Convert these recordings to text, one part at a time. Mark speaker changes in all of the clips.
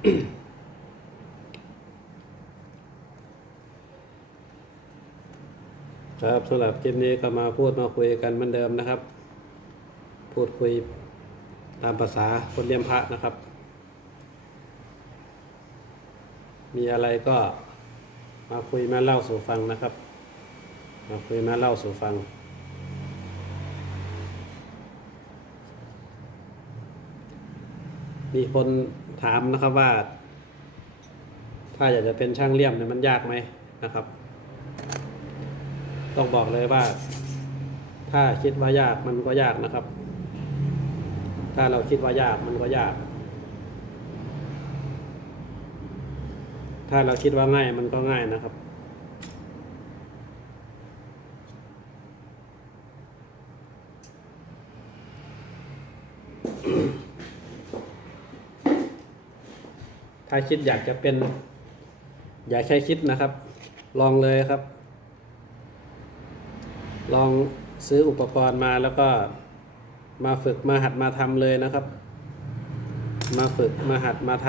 Speaker 1: ครับสำหรับคลิปนี้ก็มาพูดมาคุยกันเหมือนเดิมนะครับ พูดคุยตามภาษาคนเลี้ยมพระนะครับ มีอะไรก็มาคุยมาเล่าสู่ฟังนะครับ มาคุยมาเล่าสู่ฟังมีคน ถามนะครับว่า ถ้าอยากจะเป็นช่างเลี่ยมเนี่ยมันยากไหมนะครับ ต้องบอกเลยว่า ถ้าคิดว่ายากมันก็ยากนะครับ ถ้าเราคิดว่ายากมันก็ยาก ถ้าเราคิดว่าง่ายมันก็ง่ายนะครับ ถ้าคิดอยากจะเป็น อย่าแค่คิดนะครับ ลองเลยครับ ลองซื้ออุปกรณ์มาแล้วก็มาฝึกมาหัดมาทำเลยนะครับ มาฝึกมาหัดมาท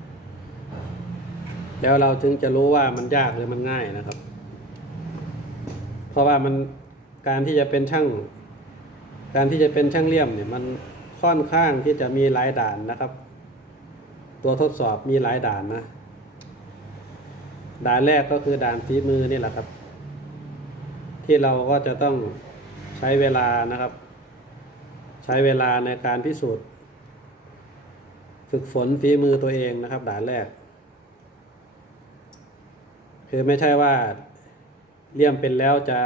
Speaker 1: ำแล้วเราถึงจะรู้ว่ามันยากหรือมันง่ายนะครับ เพราะว่ามันการที่จะเป็นช่าง การที่จะเป็นช่างเลี่ยมเนี่ยมันค่อนข้างที่จะมีหลายด่านนะครับ ตัวทดสอบมีหลายด่านนะ ด่านแรกก็คือด่านฝีมือนี่แหละครับ ที่เราก็จะต้องใช้เวลานะครับ ใช้เวลาในการพิสูจน์ ฝึกฝนฝีมือตัวเองนะครับด่านแรก คือไม่ใช่ว่าเลี่ยมเป็นแล้วจะ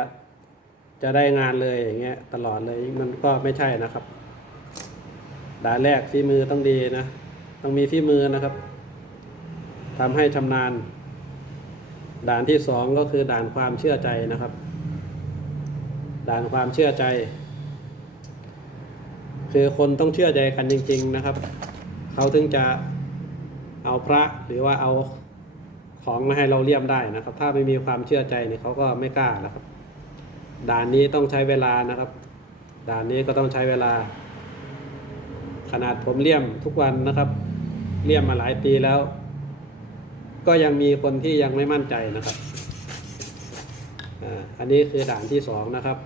Speaker 1: จะได้งานเลยอย่างเงี้ยตลอดเลยมันก็ไม่ใช่นะครับ ด่านแรกฝีมือต้องดีนะ ต้องมีฝีมือนะครับทำให้ชำนาญ ด่านที่สองก็คือด่านความเชื่อใจนะครับ ด่านความเชื่อใจ คือคนต้องเชื่อใจกันจริง ๆนะครับ เขาถึงจะเอาพระหรือว่าเอาของมาให้เราเลี่ยมได้นะครับ ถ้าไม่มีความเชื่อใจเนี่ยเขาก็ไม่กล้านะครับ ด่านนี้ต้องใช้เวลานะครับ ด่านนี้ก็ต้องใช้เวลา ขนาดผมเลี่ยมทุกวันนะครับ เลี่ยมมาหลายปีแล้ว ก็ยังมีคนที่ยังไม่มั่นใจนะครับอันนี้คือด่านที่สองนะครับ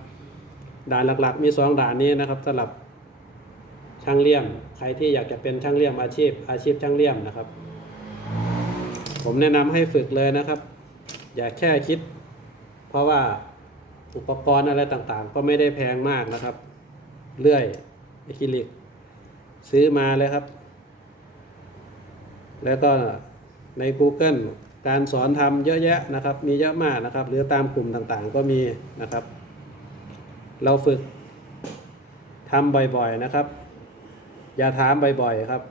Speaker 1: ด่านหลักๆ มีสองด่านนี้นะครับสำหรับช่างเลี่ยม ใครที่อยากจะเป็นช่างเลี่ยมอาชีพ อาชีพช่างเลี่ยมนะครับ ผมแนะนำให้ฝึกเลยนะครับ อย่าแค่คิด เพราะว่าอุปกรณ์อะไรต่างๆ ก็ไม่ได้แพงมากนะครับ เลื่อยอะคริลิก ซื้อมาเลยครับ แล้วก็ใน Google การสอนทำเยอะแยะนะครับ มีเยอะมากนะครับ หรือตามกลุ่มต่างๆก็มีนะครับ เราฝึกทำบ่อยๆนะครับ อย่าถามบ่อยๆครับ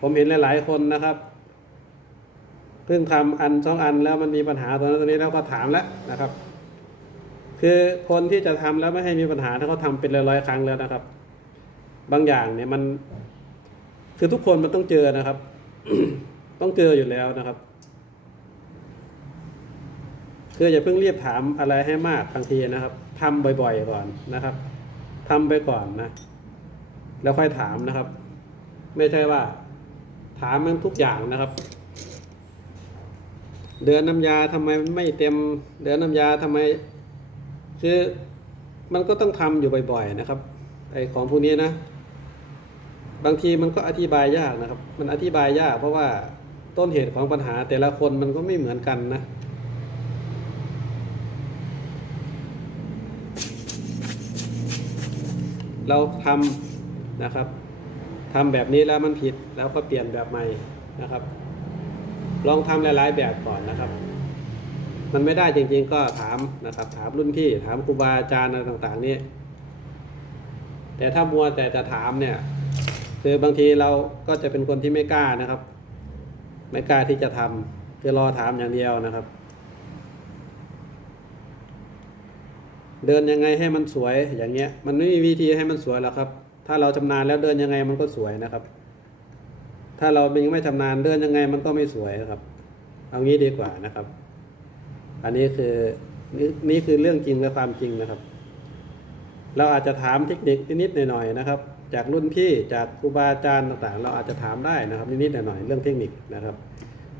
Speaker 1: ผมเห็นหลายๆคนนะครับเพิ่งทำอันสองอันแล้วมันมีปัญหาตรงนั้นตรงนี้แล้วก็ถามแล้วนะครับ คือคนที่จะทำแล้วไม่ให้มีปัญหาถ้าเขาทำเป็นร้อยๆครั้งแล้วนะครับ บางอย่างเนี่ยมัน คือทุกคนมันต้องเจอนะครับ ต้องเจออยู่แล้วนะครับคืออย่าเพิ่งรีบถามอะไรให้มากบางทีนะครับทำบ่อยๆก่อนนะครับทำไปก่อนนะ แล้วค่อยถามนะครับ ไม่ใช่ว่า ถามมันทุกอย่างนะครับ เดือนน้ำยาทำไมไม่เต็ม เดือนน้ำยาทำไม คือมันก็ต้องทำอยู่บ่อย ๆ นะครับไอของพวกนี้นะ บางทีมันก็อธิบายยากนะครับ มันอธิบายยากเพราะว่าต้นเหตุของปัญหาแต่ละคนมันก็ไม่เหมือนกันนะเราทำนะครับทำแบบนี้แล้วมันผิดแล้วก็เปลี่ยนแบบใหม่นะครับ ลองทำหลาย ๆ แบบก่อนนะครับ มันไม่ได้จริง ๆ ก็ถามนะครับ ถามรุ่นพี่ ถามครูบาอาจารย์อะไรต่าง ๆ นี่แต่ถ้ามัวแต่จะถามเนี่ย คือบางทีเราก็จะเป็นคนที่ไม่กล้านะครับ ไม่กล้าที่จะทำคือรอถามอย่างเดียวนะครับ เดินยังไงให้มันสวยอย่างเงี้ย มันไม่มีวิธีให้มันสวยหรอกครับ ถ้าเราชำนาญแล้วเดินยังไงมันก็สวยนะครับ ถ้าเรายังไม่ชำนาญเดินยังไงมันก็ไม่สวยนะครับ เอางี้ดีกว่านะครับ อันนี้คือนี่นี่คือเรื่องจริงและความจริงนะครับ เราอาจจะถามเทคนิคนิดๆหน่อยๆนะครับ จากรุ่นพี่จากครูบาอาจารย์ต่างๆ เราอาจจะถามได้นะครับนิดๆหน่อยๆเรื่องเทคนิคนะครับ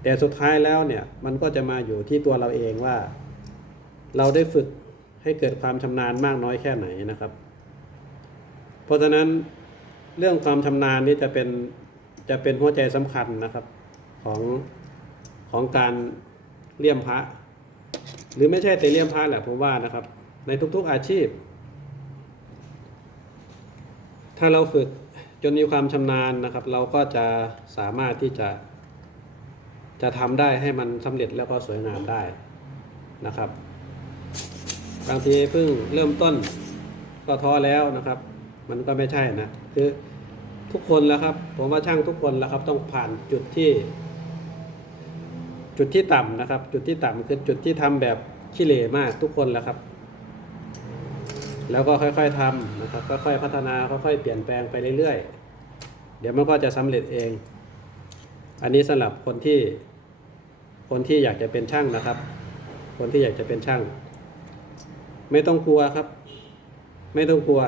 Speaker 1: แต่สุดท้ายแล้วเนี่ยมันก็จะมาอยู่ที่ตัวเราเองว่า เราได้ฝึกให้เกิดความชำนาญมากน้อยแค่ไหนนะครับ เพราะฉะนั้นเรื่องความชำนาญนี่จะเป็นจะเป็นหัวใจสำคัญนะครับของของการเลี่ยมพระ หรือไม่ใช่แต่เลี่ยมพระแหละผมว่านะครับ ในทุกๆอาชีพ ถ้าเราฝึกจนมีความชำนาญนะครับ เราก็จะสามารถที่จะ จะทำได้ให้มันสำเร็จแล้วก็สวยงามได้นะครับบางทีเพิ่งเริ่มต้นก็ท้อแล้วนะครับ มันก็ไม่ใช่นะคือทุกคนแล้วครับ ผมว่าช่างทุกคนแล้วครับ ต้องผ่านจุดที่ จุดที่ต่ำนะครับ จุดที่ต่ำคือจุดที่ทำแบบขี้เหร่มากทุกคนแล้วครับ แล้วก็ค่อยๆทำนะครับค่อยๆพัฒนาค่อยๆเปลี่ยนแปลงไปเรื่อยๆ เดี๋ยวมันก็จะสำเร็จเอง อันนี้สำหรับคนที่คนที่อยากจะเป็นช่างนะครับ คนที่อยากจะเป็นช่าง ไม่ต้องกลัวครับ ไม่ต้องกลัว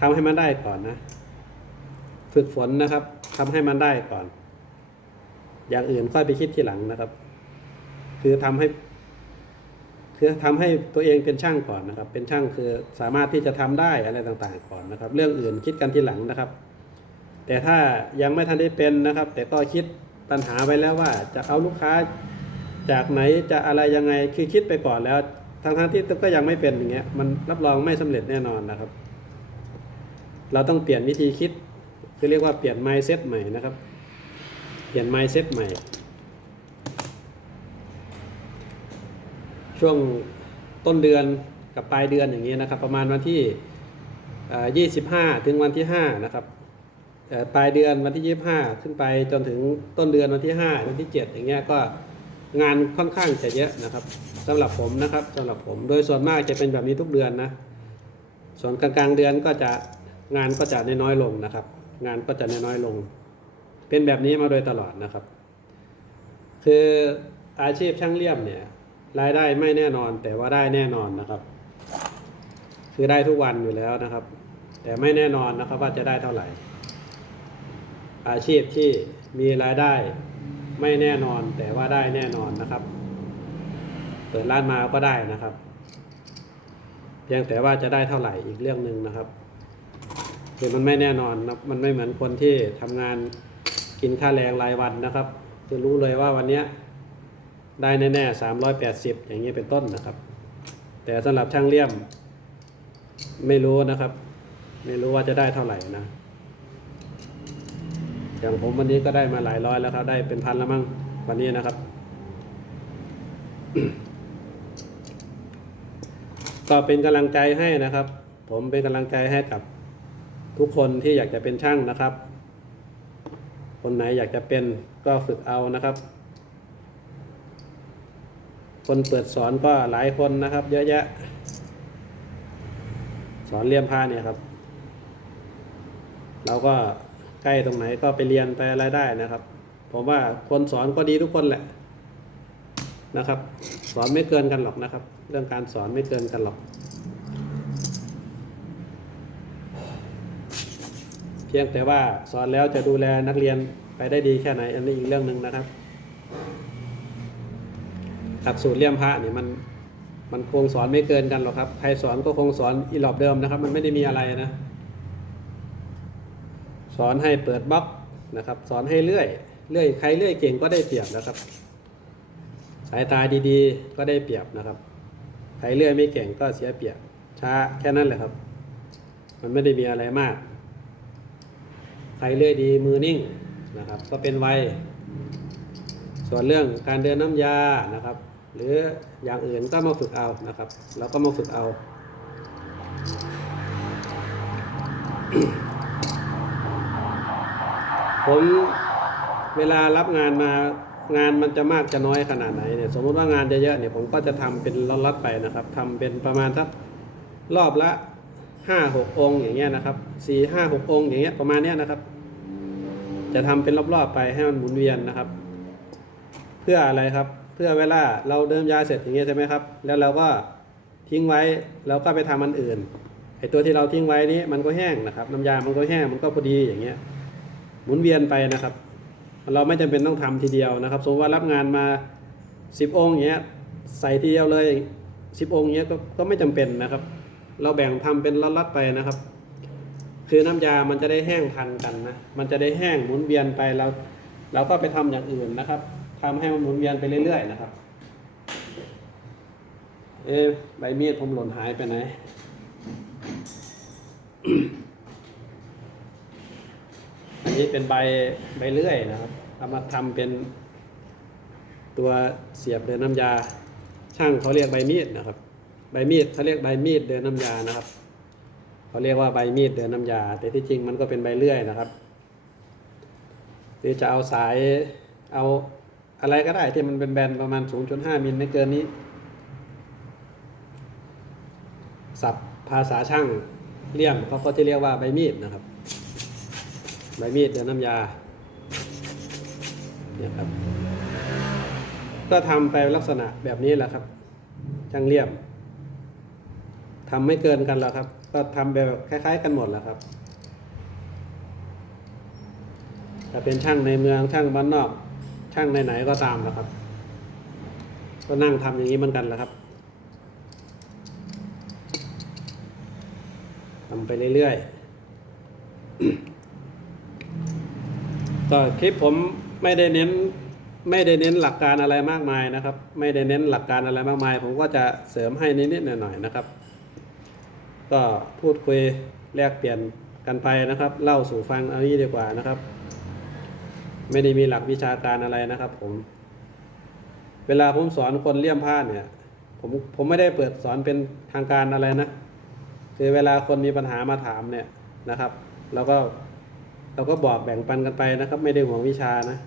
Speaker 1: ทำให้มันได้ก่อนนะ ฝึกฝนนะครับทำให้มันได้ก่อน อย่างอื่นค่อยไปคิดทีหลังนะครับ คือทำให้ คือทำให้ตัวเองเป็นช่างก่อนนะครับ เป็นช่างคือสามารถที่จะทำได้อะไรต่างๆก่อนนะครับ เรื่องอื่นคิดกันทีหลังนะครับ แต่ถ้ายังไม่ทันได้เป็นนะครับ แต่ก็คิดปัญหาไว้แล้วว่าจะเอาลูกค้าจากไหนจะอะไรยังไงคือคิดไปก่อนแล้วทั้งที่ก็ยังไม่เป็นอย่างเงี้ยมันรับรองไม่สำเร็จแน่นอนนะครับ เราต้องเปลี่ยนวิธีคิดคือเรียกว่าเปลี่ยน mindset ใหม่นะครับ เปลี่ยน mindset ใหม่ ช่วงต้นเดือนกับปลายเดือนอย่างนี้นะครับ ประมาณวันที่ยี่สิบห้าถึงวันที่ห้านะครับปลายเดือนวันที่ยี่สิบห้าขึ้นไปจนถึงต้นเดือนวันที่ห้าวันที่เจ็ดอย่างเงี้ยก็งานค่อนข้างจะเยอะนะครับสำหรับผมนะครับสำหรับผมโดยส่วนมากจะเป็นแบบนี้ทุกเดือนนะส่วนกลางๆเดือนก็จะงานก็จะน้อยลงนะครับ งานก็จะน้อยลง เป็นแบบนี้มาโดยตลอดนะครับ คืออาชีพช่างเลี่ยมเนี่ย รายได้ไม่แน่นอน แต่ว่าได้แน่นอนนะครับ คือได้ทุกวันอยู่แล้วนะครับ แต่ไม่แน่นอนนะครับว่าจะได้เท่าไหร่ อาชีพที่มีรายได้ไม่แน่นอน แต่ว่าได้แน่นอนนะครับ เปิดร้านมาก็ได้นะครับ เพียงแต่ว่าจะได้เท่าไหร่อีกเรื่องหนึ่งนะครับคือมันไม่แน่นอนนะมันไม่เหมือนคนที่ทำงานกินค่าแรงรายวันนะครับคือรู้เลยว่าวันเนี้ย ได้แน่ๆสามร้อยแปดสิบอย่างนี้เป็นต้นนะครับ แต่สำหรับช่างเลี่ยม ไม่รู้นะครับ ไม่รู้ว่าจะได้เท่าไหร่นะอย่างผมวันนี้ก็ได้มาหลายร้อยแล้วครับ ได้เป็นพันแล้วมั้งวันนี้นะครับ ก็เป็นกำลังใจให้นะครับ ผมเป็นกำลังใจให้กับทุกคนที่อยากจะเป็นช่างนะครับ คนไหนอยากจะเป็นก็ฝึกเอานะครับ คนเปิดสอนก็หลายคนนะครับ เยอะแยะ สอนเลี่ยมผ้าเนี่ยครับ เราก็ใกล้ตรงไหนก็ไปเรียนไปอะไรได้นะครับ ผมว่าคนสอนก็ดีทุกคนแหละนะครับ สอนไม่เกินกันหรอกนะครับ เรื่องการสอนไม่เกินกันหรอก เพียงแต่ว่าสอนแล้วจะดูแลนักเรียนไปได้ดีแค่ไหน อันนี้อีกเรื่องหนึ่งนะครับ หลักสูตรเลี่ยมพระเนี่ยมันมันคงสอนไม่เกินกันหรอกครับ ใครสอนก็คงสอนอีหลอบเดิมนะครับ มันไม่ได้มีอะไรนะ สอนให้เปิดบล็อกนะครับ สอนให้เลื่อย เลื่อยใครเลื่อยเก่งก็ได้เปรียบนะครับ สายตาดีๆ ก็ได้เปรียบนะครับ ใครเลื่อยไม่เก่งก็เสียเปรียบ ช้าแค่นั้นแหละครับ มันไม่ได้มีอะไรมาก ใครเลื่อยดีมือนิ่งนะครับ ก็เป็นไวส่วนเรื่องการเดินน้ำยานะครับ หรืออย่างอื่นก็มาฝึกเอานะครับแล้วก็มาฝึกเอา ผมเวลารับงานมางานมันจะมากจะน้อยขนาดไหนเนี่ยสมมติว่างานเยอะๆเนี่ยผมก็จะทำเป็นล็อตๆไปนะครับทำเป็นประมาณสักรอบละห้าหกองอย่างเงี้ยนะครับสี่ห้าหกองอย่างเงี้ยประมาณเนี้ยนะครับ จะทำเป็นรอบๆไปให้มันหมุนเวียนนะครับ เพื่ออะไรครับ พื่อเวลาเราเดิมยาเสร็จอย่างเงี้ยใช่ไหมครับ แล้วเราก็ทิ้งไว้แล้วก็ไปทำอันอื่นไอตัวที่เราทิ้งไว้นี้มันก็แห้งนะครับ น้ำยามันก็แห้งมันก็พอดีอย่างเงี้ยหมุนเวียนไปนะครับ เราไม่จำเป็นต้องทำทีเดียวนะครับ สมมติว่ารับงานมาสิบองค์อย่างเงี้ยใส่ทีเดียวเลยสิบองค์เงี้ยก็ก็ไม่จำเป็นนะครับ เราแบ่งทำเป็นล็อตๆไปนะครับ คือน้ำยามันจะได้แห้งทันกันนะมันจะได้แห้งหมุนเวียนไปเราเราก็ไปทำอย่างอื่นนะครับ ทำให้มันหมุนเวียนไปเรื่อยๆนะครับ เอ๊ใบมีดผมหล่นหายไปไหน อันนี้เป็นใบใบเลื่อยนะครับเอามาทำเป็นตัวเสียบเดินน้ำยา ช่างเขาเรียกใบมีดนะครับ ใบมีดเขาเรียกใบมีดเดินน้ำยานะครับเขาเรียกว่าใบมีดเดินน้ำยา แต่ที่จริงมันก็เป็นใบเลื่อยนะครับหรือจะเอาสายเอา อะไรก็ได้ที่มันเป็นแบนประมาณ 0.5 มิลไม่เกินนี้ศัพท์ภาษาช่างเลี่ยมเขาก็จะเรียกว่าใบมีดนะครับ ใบมีดเดินน้ำยาเนี่ยครับ ก็ทำไปลักษณะแบบนี้แหละครับช่างเลี่ยมทำไม่เกินกันแล้วครับ ก็ทำแบบคล้าย ๆ กันหมดแล้วครับจะเป็นช่างในเมืองช่างบ้านนอก ช่างไหนๆก็ตามแหล้วครับ ก็นั่งทำอย่างนี้เหมือนกันแหละครับทำไปเรื่อยๆ ก็คลิปผมไม่ได้เน้นไม่ได้เน้นหลักการอะไรมากมายนะครับ ไม่ได้เน้นหลักการอะไรมากมาย ผมก็จะเสริมให้นิดๆหน่อยๆนะครับ ก็พูดคุยแลกเปลี่ยนกันไปนะครับ เล่าสู่ฟังเอานี้ดีกว่านะครับ ไม่ได้มีหลักวิชาการอะไรนะครับผม เวลาผมสอนคนเลี่ยมผ้าเนี่ย ผมผมไม่ได้เปิดสอนเป็นทางการอะไรนะ คือเวลาคนมีปัญหามาถามเนี่ยนะครับเราก็เราก็บอกแบ่งปันกันไปนะครับ ไม่ได้ห่วงวิชานะ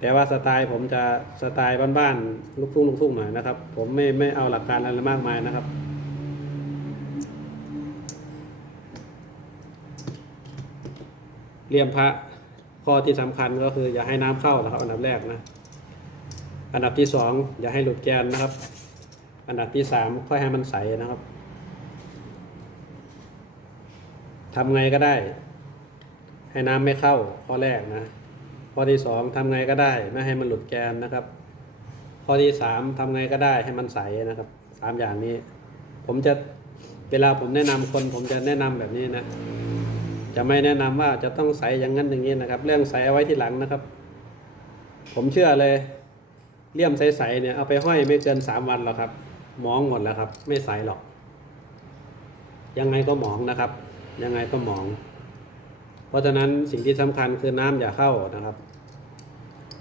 Speaker 1: แต่ว่าสไตล์ผมจะสไตล์บ้านๆลูกทุ่งลูกทุ่งหน่อยนะครับ ผมไม่ไม่เอาหลักการอะไรมากมายนะครับเลี่ยมพระ ข้อที่สำคัญก็คืออย่าให้น้ำเข้านะครับ อันดับแรกนะ อันดับที่สองอย่าให้หลุดแกนนะครับ อันดับที่สามค่อยให้มันใสนะครับทำไงก็ได้ ให้น้ำไม่เข้าข้อแรกนะ ข้อที่สองทำไงก็ได้ ไม่ให้มันหลุดแกนนะครับ ข้อที่สามทำไงก็ได้ให้มันใสนะครับสามอย่างนี้ ผมจะเวลาผมแนะนำคน ผมจะแนะนำแบบนี้นะ จะไม่แนะนำว่าจะต้องใส่อย่างนั้นอย่างนี้นะครับ เรื่องใสเอาไว้ที่หลังนะครับ ผมเชื่อเลย เลี่ยมใสๆเนี่ยเอาไปห้อยไม่เกินสามวันหรอกครับหมองหมดแล้วครับ ไม่ใสหรอก ยังไงก็หมองนะครับ ยังไงก็หมอง เพราะฉะนั้นสิ่งที่สำคัญคือน้ำอย่าเข้านะครับ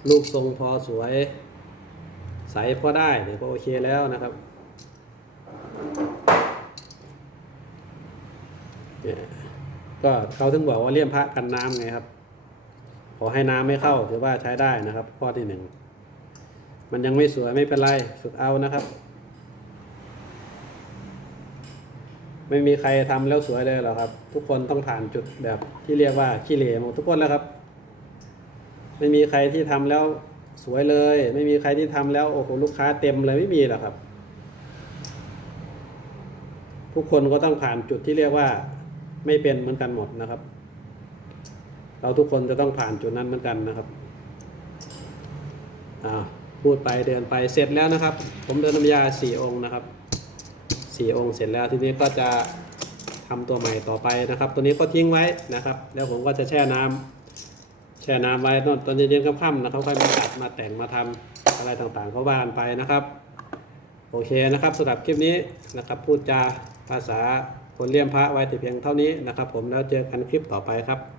Speaker 1: รูปทรงพอสวย ใสพอได้เนี่ยก็โอเคแล้วนะครับเนี่ย ก็เขาถึงบอกว่าเลี่ยมพระกันน้ำไงครับ ขอให้น้ำไม่เข้าถือว่าใช้ได้นะครับ ข้อที่หนึ่งมันยังไม่สวยไม่เป็นไรฝึกเอานะครับ ไม่มีใครทำแล้วสวยเลยหรอกครับ ทุกคนต้องผ่านจุดแบบที่เรียกว่าขี้เหร่หมดทุกคนแล้วครับ ไม่มีใครที่ทำแล้วสวยเลย ไม่มีใครที่ทำแล้วโอ้โหลูกค้าเต็มเลยไม่มีหรอกครับ ทุกคนก็ต้องผ่านจุดที่เรียกว่า ไม่เป็นเหมือนกันหมดนะครับ เราทุกคนจะต้องผ่านจุดนั้นเหมือนกันนะครับอ่าพูดไปเดินไปเสร็จแล้วนะครับ ผมเดินน้ำยาสี่องค์นะครับสี่องค์เสร็จแล้วทีนี้ก็จะทำตัวใหม่ต่อไปนะครับ ตัวนี้ก็ทิ้งไว้นะครับ แล้วผมก็จะแช่น้ำแช่น้ำไว้ตอนตอนเย็นๆค่ำๆนะครับค่อยมาตัดมาแต่งมาทำอะไรต่างๆก็ว่านไปนะครับ โอเคนะครับสำหรับคลิปนี้นะครับพูดจาภาษา คนเลี่ยมพระไว้แต่เพียงเท่านี้นะครับ ผมแล้วเจอกันคลิปต่อไปครับ